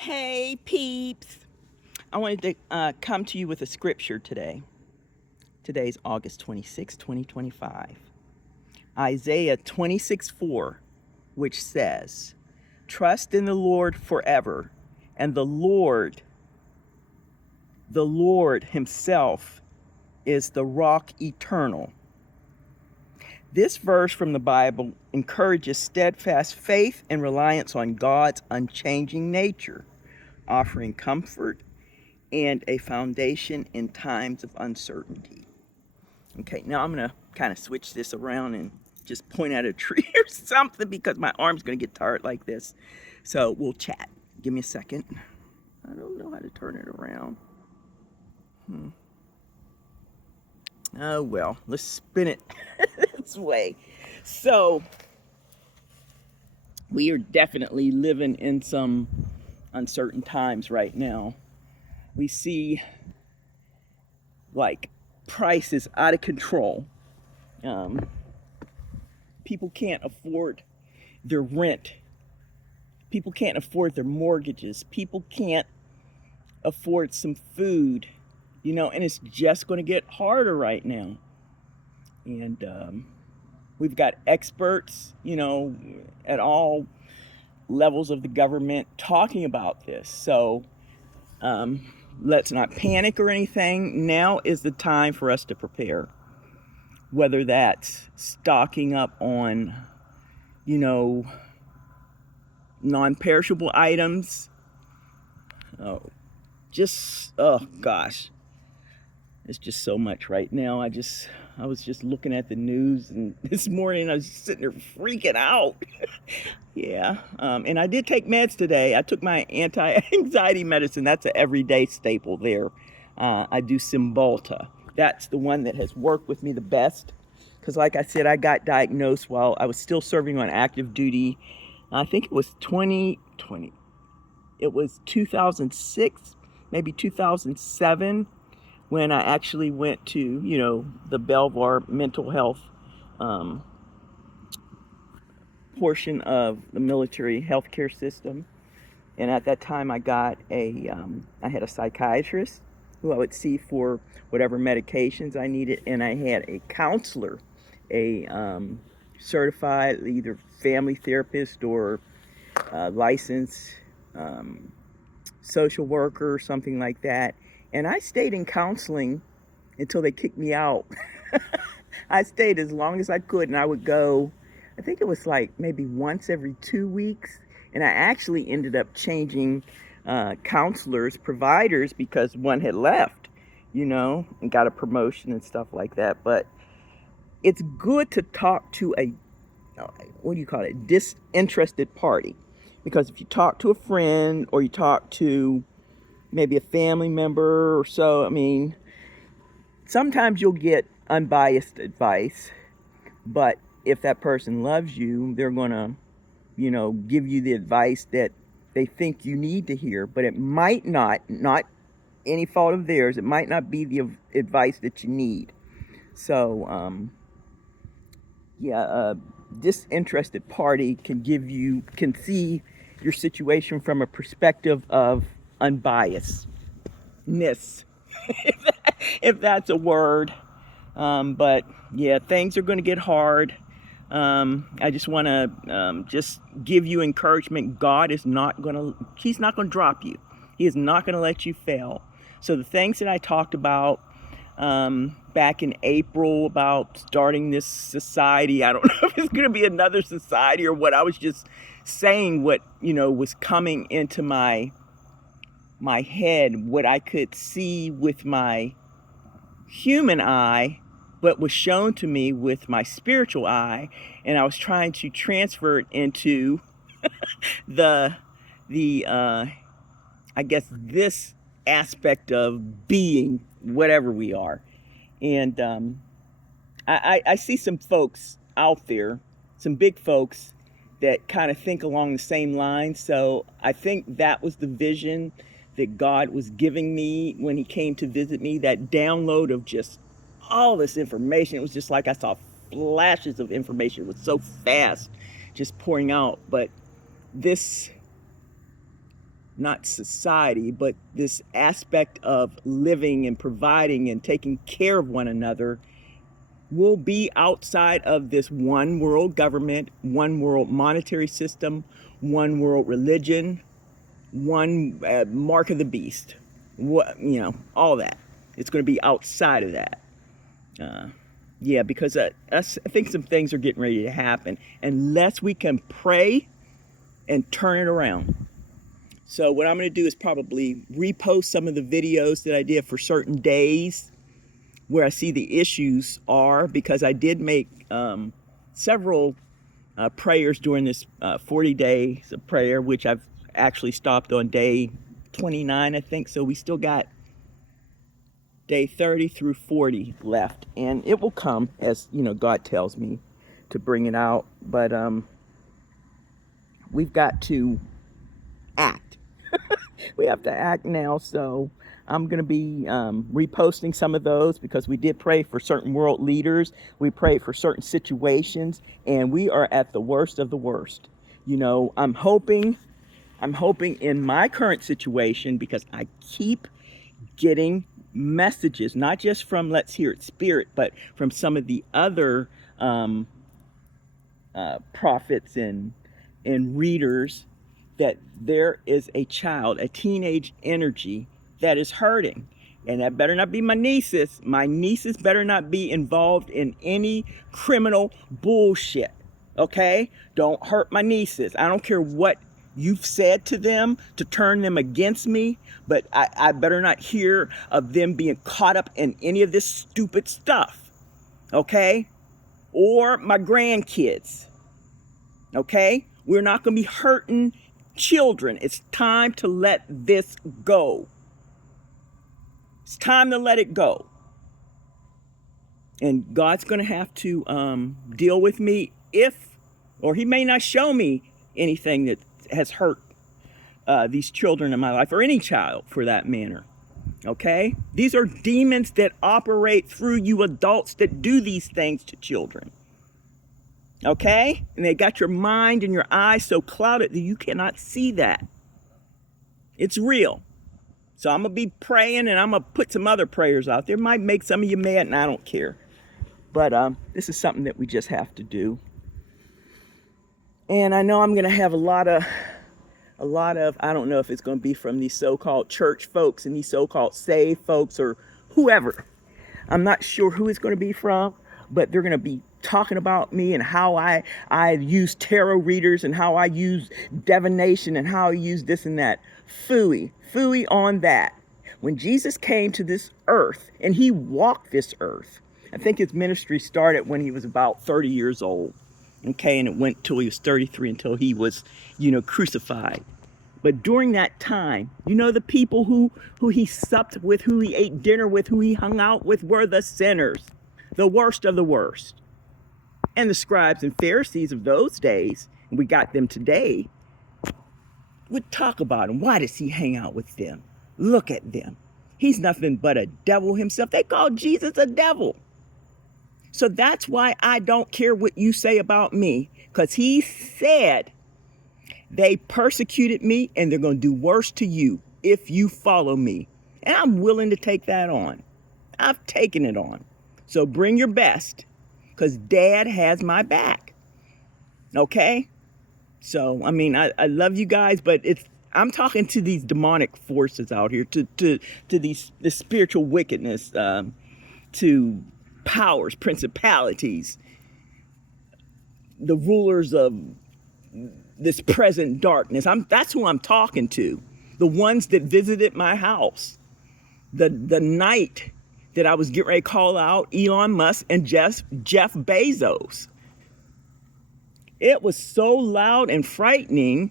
Hey peeps, I wanted to come to you with a scripture today. Today's August 26, 2025. Isaiah 26:4, which says, "Trust in the Lord forever, and the Lord himself is the rock eternal." This verse from the Bible encourages steadfast faith and reliance on God's unchanging nature, offering comfort and a foundation in times of uncertainty. Okay, now I'm gonna kind of switch this around and just point at a tree or something because my arm's gonna get tired like this. So we'll chat. Give me a second. I don't know how to turn it around. Oh well, let's spin it this way. So we are definitely living in some uncertain times right now. We see like prices out of control. Um, People can't afford their rent. People can't afford their mortgages. People can't afford some food, and it's just going to get harder right now. And we've got experts, at all levels of the government talking about this. So let's not panic or anything. Now is the time for us to prepare. Whether that's stocking up on, non-perishable items. Oh, oh gosh, it's just so much right now. I was just looking at the news, and this morning I was just sitting there freaking out. Yeah, and I did take meds today. I took my anti-anxiety medicine. That's an everyday staple there. I do Cymbalta. That's the one that has worked with me the best. Because like I said, I got diagnosed while I was still serving on active duty. I think it was 2020. It was 2006, maybe 2007, when I actually went to, the Belvoir mental health portion of the military healthcare system. And at that time, I had a psychiatrist who I would see for whatever medications I needed, and I had a counselor, a certified either family therapist or licensed social worker or something like that. And I stayed in counseling until they kicked me out. I stayed as long as I could, and I would go, I think it was like maybe once every 2 weeks. And I actually ended up changing counselors, providers, because one had left, and got a promotion and stuff like that. But it's good to talk to a, what do you call it, disinterested party. Because if you talk to a friend or you talk to maybe a family member or so, sometimes you'll get unbiased advice. But if that person loves you, they're going to, give you the advice that they think you need to hear. But it might not any fault of theirs, it might not be the advice that you need. So, a disinterested party can see your situation from a perspective of unbiasedness, if that's a word. But yeah, things are going to get hard. I just want to just give you encouragement. He's not going to drop you. He is not going to let you fail. So the things that I talked about back in April about starting this society, I don't know if it's going to be another society or what. I was just saying what, was coming into my head, what I could see with my human eye, but was shown to me with my spiritual eye, and I was trying to transfer it into the I guess this aspect of being whatever we are. And I see some folks out there, some big folks that kind of think along the same lines. So I think that was the vision that God was giving me when he came to visit me, that download of just all this information. It was just like I saw flashes of information. It was so fast just pouring out. But this not society, but this aspect of living and providing and taking care of one another will be outside of this one world government, one world monetary system, one world religion, one mark of the beast, all that. It's going to be outside of that. Yeah, because I think some things are getting ready to happen unless we can pray and turn it around. So what I'm going to do is probably repost some of the videos that I did for certain days where I see the issues are, because I did make several prayers during this 40 days of prayer, which I've actually stopped on day 29, I think. So we still got day 30 through 40 left, and it will come as God tells me to bring it out. But we've got to act. We have to act now. So I'm going to be reposting some of those, because we did pray for certain world leaders. We prayed for certain situations, and we are at the worst of the worst. I'm hoping in my current situation, because I keep getting messages, not just from Let's Hear It Spirit, but from some of the other prophets and readers, that there is a child, a teenage energy that is hurting. And that better not be my nieces. My nieces better not be involved in any criminal bullshit. Okay? Don't hurt my nieces. I don't care what you've said to them to turn them against me, but I better not hear of them being caught up in any of this stupid stuff. Okay? Or my grandkids. Okay? We're not going to be hurting children. It's time to let this go. It's time to let it go. And God's going to have to deal with me or he may not show me anything that has hurt these children in my life, or any child for that matter. Okay? These are demons that operate through you adults that do these things to children. Okay? And they got your mind and your eyes so clouded that you cannot see that. It's real. So I'm going to be praying, and I'm going to put some other prayers out there. Might make some of you mad, and I don't care. But this is something that we just have to do. And I know I'm going to have a lot of, I don't know if it's going to be from these so-called church folks and these so-called saved folks or whoever. I'm not sure who it's going to be from, but they're going to be talking about me and how I use tarot readers and how I use divination and how I use this and that. Phooey on that. When Jesus came to this earth and he walked this earth, I think his ministry started when he was about 30 years old. Okay, and it went till he was 33 until he was, crucified. But during that time, the people who he supped with, who he ate dinner with, who he hung out with were the sinners, the worst of the worst. And the scribes and Pharisees of those days, and we got them today, would talk about him. Why does he hang out with them? Look at them. He's nothing but a devil himself. They called Jesus a devil. So that's why I don't care what you say about me, because he said they persecuted me and they're going to do worse to you if you follow me. And I'm willing to take that on. I've taken it on. So bring your best, because Dad has my back. Okay? So, I love you guys, but I'm talking to these demonic forces out here, to this spiritual wickedness, to powers, principalities, the rulers of this present darkness. That's who I'm talking to. The ones that visited my house. The night that I was getting ready to call out Elon Musk and Jeff Bezos. It was so loud and frightening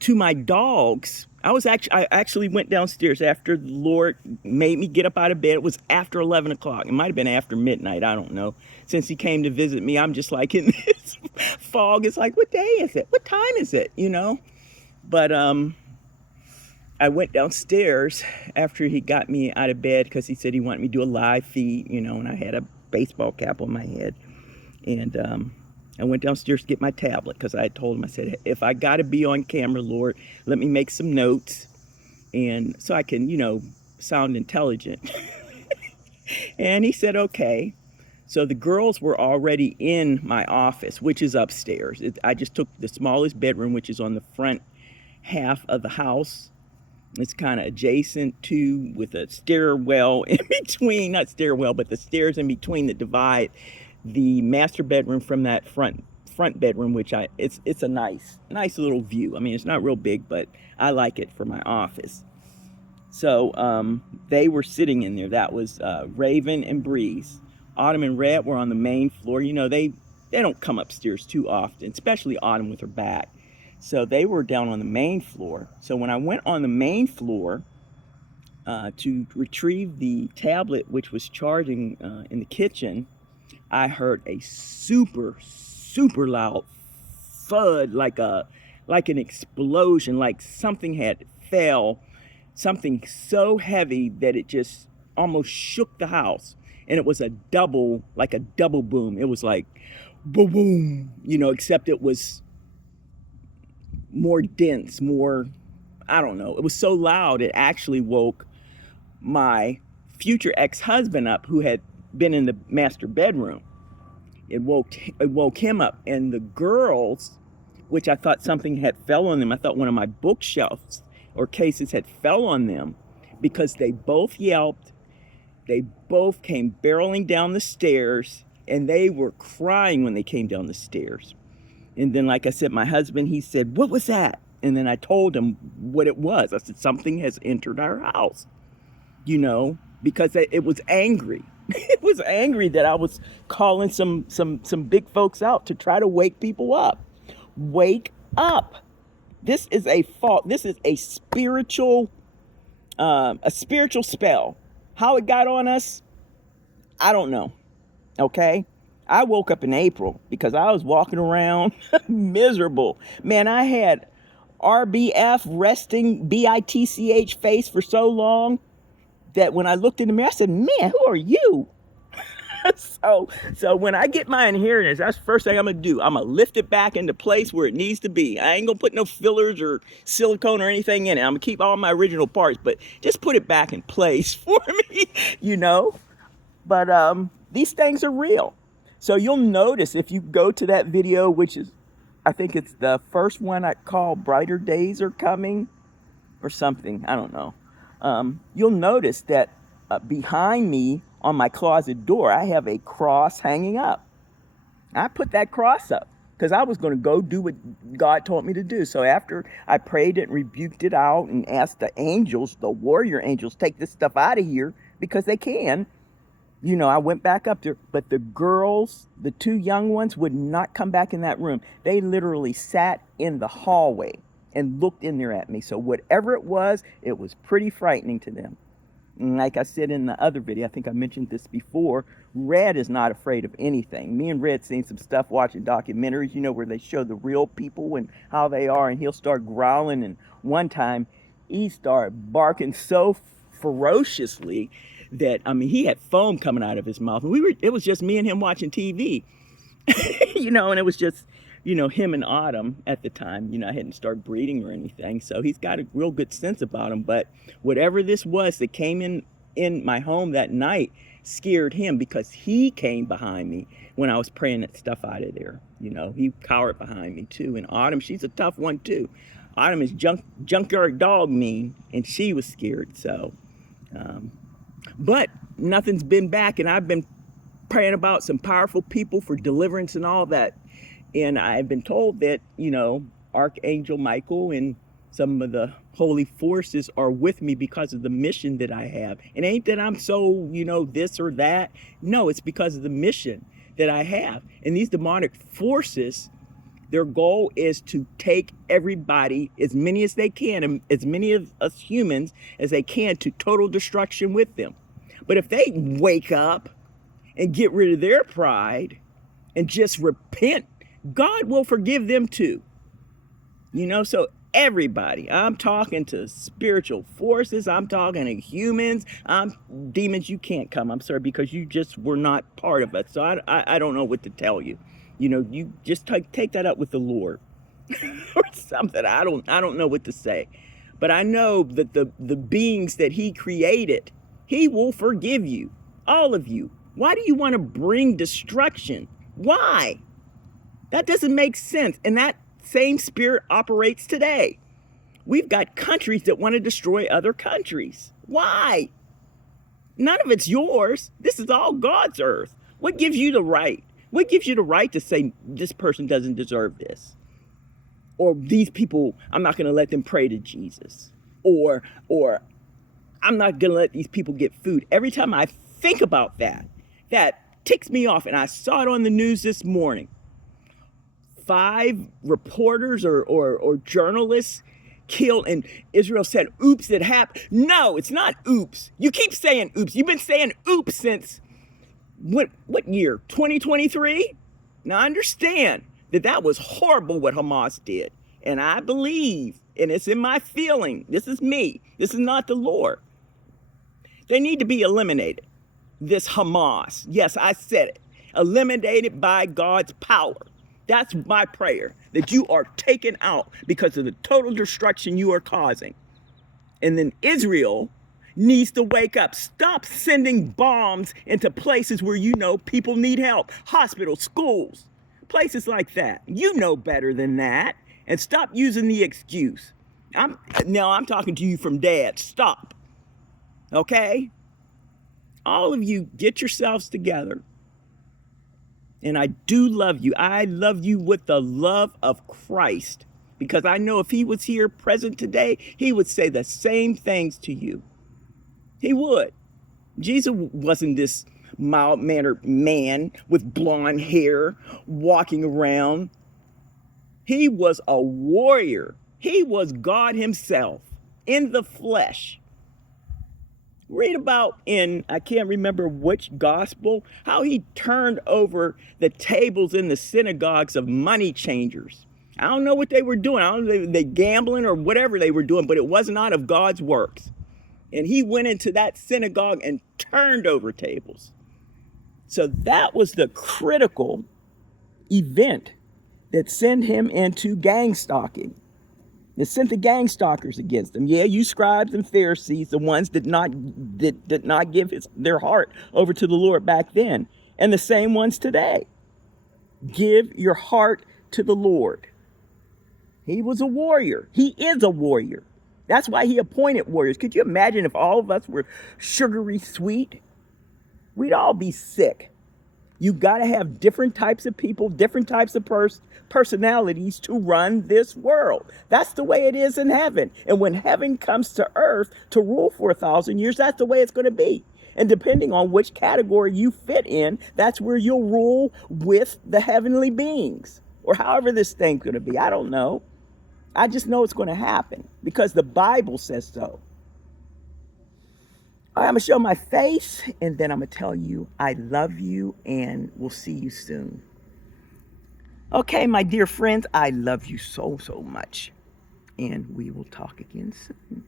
to my dogs. I actually went downstairs after the Lord made me get up out of bed. It was after 11 o'clock. It might have been after midnight. I don't know. Since he came to visit me, I'm just like in this fog. It's like, what day is it? What time is it? But I went downstairs after he got me out of bed, because he said he wanted me to do a live feed, and I had a baseball cap on my head. And I went downstairs to get my tablet because I had told him, I said, if I got to be on camera, Lord, let me make some notes, and so I can, sound intelligent. And he said, okay. So the girls were already in my office, which is upstairs. I just took the smallest bedroom, which is on the front half of the house. It's kind of adjacent to, with a stairwell in between, not stairwell, but the stairs in between that divide the master bedroom from that front bedroom, which it's a nice little view. I mean, it's not real big, but I like it for my office. So they were sitting in there. That was Raven and Breeze. Autumn and Red were on the main floor. They don't come upstairs too often, especially Autumn with her back. So they were down on the main floor. So when I went on the main floor to retrieve the tablet, which was charging in the kitchen, I heard a super loud thud, like an explosion, like something had fell, something so heavy that it just almost shook the house. And it was a double boom. It was like boom, boom, except it was more dense, more, I don't know. It was so loud, it actually woke my future ex-husband up, who had been in the master bedroom. It woke him up. And the girls, which I thought something had fell on them, I thought one of my bookshelves or cases had fell on them, because they both yelped. They both came barreling down the stairs, and they were crying when they came down the stairs. And then, like I said, my husband, he said, "What was that?" And then I told him what it was. I said, something has entered our house, because it was angry. It was angry that I was calling some big folks out to try to wake people up. Wake up. This is a fault. This is a spiritual spell. How it got on us, I don't know. Okay? I woke up in April because I was walking around miserable. Man, I had RBF, resting BITCH face for so long that when I looked in the mirror, I said, man, who are you? So when I get my inheritance, that's the first thing I'm going to do. I'm going to lift it back into place where it needs to be. I ain't going to put no fillers or silicone or anything in it. I'm going to keep all my original parts, but just put it back in place for me, But these things are real. So you'll notice if you go to that video, which is, I think it's the first one I call Brighter Days Are Coming or something. I don't know. You'll notice that behind me on my closet door, I have a cross hanging up. I put that cross up because I was going to go do what God told me to do. So after I prayed it and rebuked it out and asked the angels, the warrior angels, take this stuff out of here because they can, I went back up there. But the girls, the two young ones, would not come back in that room. They literally sat in the hallway and looked in there at me. So whatever it was pretty frightening to them. And like I said in the other video, I think I mentioned this before, Red is not afraid of anything. Me and Red seen some stuff watching documentaries, where they show the real people and how they are, and he'll start growling. And one time he started barking so ferociously that, he had foam coming out of his mouth. And it was just me and him watching TV, and it was just, him and Autumn at the time. I hadn't started breeding or anything. So he's got a real good sense about him. But whatever this was that came in my home that night scared him, because he came behind me when I was praying that stuff out of there. He cowered behind me too. And Autumn, she's a tough one too. Autumn is junkyard dog mean, and she was scared. So, but nothing's been back. And I've been praying about some powerful people for deliverance and all that. And I've been told that, Archangel Michael and some of the holy forces are with me because of the mission that I have. It ain't that I'm so, this or that. No, it's because of the mission that I have. And these demonic forces, their goal is to take everybody, as many as they can, and as many of us humans as they can, to total destruction with them. But if they wake up and get rid of their pride and just repent, God will forgive them too. So everybody, I'm talking to spiritual forces, I'm talking to humans, demons, you can't come, I'm sorry, because you just were not part of it. So I don't know what to tell you. you just take that up with the Lord or something. I don't know what to say. But I know that the beings that he created, he will forgive you, all of you. Why do you want to bring destruction? Why? That doesn't make sense. And that same spirit operates today. We've got countries that want to destroy other countries. Why? None of it's yours. This is all God's earth. What gives you the right? What gives you the right to say this person doesn't deserve this? Or these people, I'm not going to let them pray to Jesus. Or I'm not going to let these people get food. Every time I think about that ticks me off. And I saw it on the news this morning. 5 reporters or journalists killed, and Israel said, oops, it happened. No, it's not oops. You keep saying oops. You've been saying oops since what year? 2023? Now understand that was horrible what Hamas did. And I believe, and it's in my feeling, this is me. This is not the Lord. They need to be eliminated. This Hamas. Yes, I said it. Eliminated by God's power. That's my prayer, that you are taken out because of the total destruction you are causing. And then Israel needs to wake up. Stop sending bombs into places where people need help. Hospitals, schools, places like that. You know better than that. And stop using the excuse. I'm talking to you from Dad. Stop. Okay? All of you, get yourselves together. And I do love you. I love you with the love of Christ. Because I know if he was here present today, he would say the same things to you. He would. Jesus wasn't this mild-mannered man with blonde hair walking around. He was a warrior. He was God himself in the flesh. Read about I can't remember which gospel, how he turned over the tables in the synagogues of money changers. I don't know what they were doing. I don't know if they gambling or whatever they were doing, but it was not of God's works. And he went into that synagogue and turned over tables. So that was the critical event that sent him into gang stalking. It sent the gang stalkers against him. Yeah, you scribes and Pharisees, the ones that did not give their heart over to the Lord back then. And the same ones today. Give your heart to the Lord. He was a warrior. He is a warrior. That's why he appointed warriors. Could you imagine if all of us were sugary sweet? We'd all be sick. You got to have different types of people, different types of personalities to run this world. That's the way it is in heaven. And when heaven comes to earth to rule for 1,000 years, that's the way it's going to be. And depending on which category you fit in, that's where you'll rule with the heavenly beings. Or however this thing's going to be. I don't know. I just know it's going to happen because the Bible says so. I'm going to show my face, and then I'm going to tell you I love you, and we'll see you soon. Okay, my dear friends, I love you so, so much. And we will talk again soon.